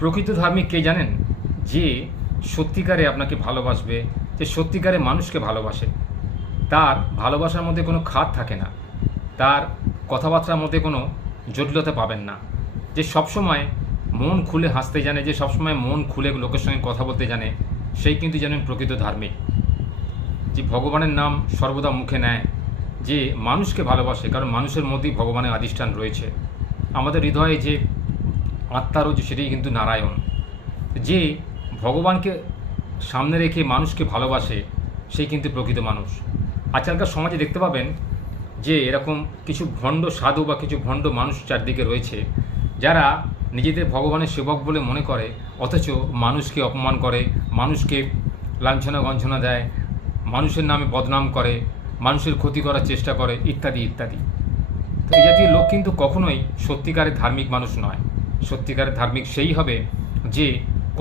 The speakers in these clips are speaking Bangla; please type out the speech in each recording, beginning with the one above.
প্রকৃত ধার্মিক কে জানেন? যে সত্যিকারে আপনাকে ভালোবাসবে, যে সত্যিকারে মানুষকে ভালোবাসে। তার ভালোবাসার মধ্যে কোনো খাত থাকে না, তার কথাবার্তার মধ্যে কোনো জটিলতা পাবেন না, যে সবসময় মন খুলে হাসতে জানে, যে সবসময় মন খুলে লোকের সঙ্গে কথা বলতে জানে, সেই কিন্তু জানেন প্রকৃত ধার্মিক। যে ভগবানের নাম সর্বদা মুখে নেয়, যে মানুষকে ভালোবাসে, কারণ মানুষের মধ্যেই ভগবানের আধিষ্ঠান রয়েছে। আমাদের হৃদয়ে যে আত্মা রয়েছে সেটাই কিন্তু নারায়ণ। যে ভগবানকে সামনে রেখে মানুষকে ভালোবাসে সেই কিন্তু প্রকৃত মানুষ। আজকালকার সমাজে দেখতে পাবেন যে এরকম কিছু ভণ্ড সাধু বা কিছু ভণ্ড মানুষ চারদিকে রয়েছে, যারা নিজেদের ভগবানের সেবক বলে মনে করে, অথচ মানুষকে অপমান করে, মানুষকে লাঞ্ছনা গঞ্ছনা দেয়, মানুষের নামে বদনাম করে, মানুষের ক্ষতি করার চেষ্টা করে, ইত্যাদি ইত্যাদি। তো এই জাতীয় লোক কিন্তু কখনোই সত্যিকারের ধার্মিক মানুষ নয়। সত্যিকারের ধার্মিক সেই হবে যে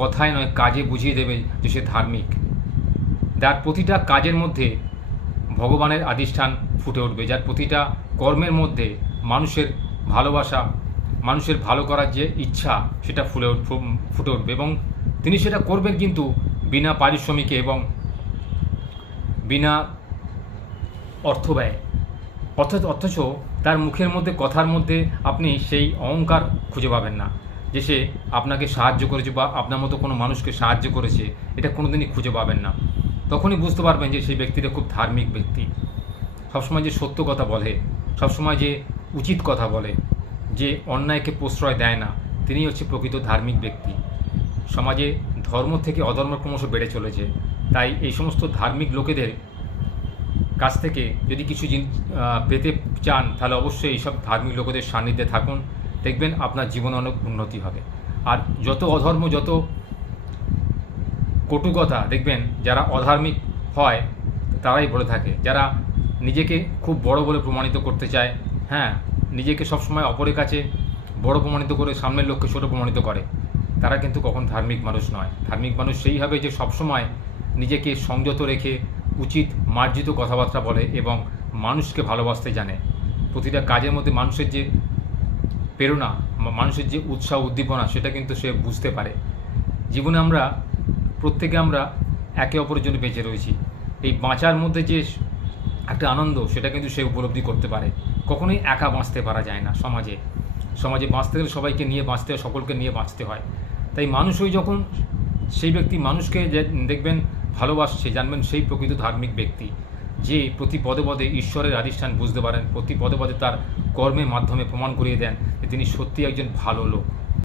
কথায় নয় কাজে বুঝিয়ে দেবে যে সে ধার্মিক। যার প্রতিটা কাজের মধ্যে ভগবানের আধিষ্ঠান ফুটে উঠবে, যার প্রতিটা কর্মের মধ্যে মানুষের ভালোবাসা, মানুষের ভালো করার যে ইচ্ছা সেটা ফুটে উঠবে, এবং তিনি সেটা করবেন কিন্তু বিনা পারিশ্রমিকে এবং বিনা অর্থ ব্যয়। অথচ তার মুখের মধ্যে, কথার মধ্যে আপনি সেই অহংকার খুঁজে পাবেন না, যে সে আপনাকে সাহায্য করেছে বা আপনার মতো কোনো মানুষকে সাহায্য করেছে, এটা কোনোদিনই খুঁজে পাবেন না। তখনই বুঝতে পারবেন যে সেই ব্যক্তিটা খুব ধার্মিক ব্যক্তি। সবসময় যে সত্য কথা বলে, সবসময় যে উচিত কথা বলে, যে অন্যায়কে প্রশ্রয় দেয় না, তিনি হচ্ছে প্রকৃত ধার্মিক ব্যক্তি। সমাজে ধর্ম থেকে অধর্ম ক্রমশ বেড়ে চলেছে, তাই এই সমস্ত ধার্মিক লোকেদের কাছ থেকে যদি কিছু পেতে চান, তাহলে অবশ্যই এইসব ধার্মিক লোকেদের সান্নিধ্যে থাকুন, দেখবেন আপনার জীবনে অনেক উন্নতি হবে। আর যত অধর্ম, যত কটু কথা দেখবেন যারা অধার্মিক হয় তারাই বলে থাকে, যারা নিজেকে খুব বড় বলে প্রমাণিত করতে চায়, হ্যাঁ, নিজেকে সবসময় অপরের কাছে বড় প্রমাণিত করে সামনের লোককে ছোটো প্রমাণিত করে, তারা কিন্তু কখন ধার্মিক মানুষ নয়। ধার্মিক মানুষ সেই হবে যে সবসময় নিজেকে সংযত রেখে উচিত মার্জিত কথাবার্তা বলে এবং মানুষকে ভালোবাসতে জানে। প্রতিটা কাজের মধ্যে মানুষের যে প্রেরণা, মানুষের যে উৎসাহ উদ্দীপনা, সেটা কিন্তু সে বুঝতে পারে। জীবনে আমরা প্রত্যেকে আমরা একে অপরের জন্য বেঁচে রয়েছি। এই বাঁচার মধ্যে যে একটা আনন্দ, সেটা কিন্তু সে উপলব্ধি করতে পারে। কখনোই একা বাঁচতে পারা যায় না। সমাজে বাঁচতে গেলে সবাইকে নিয়ে বাঁচতে হয়, সকলকে নিয়ে বাঁচতে হয়। তাই মানুষই যখন সেই ব্যক্তি মানুষকে দেখবেন ভালোবাসছে, জানবেন সেই প্রকৃত ধার্মিক ব্যক্তি, যে প্রতি পদে পদে ঈশ্বরের আধিষ্ঠান বুঝতে পারেন, প্রতি পদে পদে তার কর্মের মাধ্যমে প্রমাণ করিয়ে দেন যে তিনি সত্যি একজন ভালো লোক।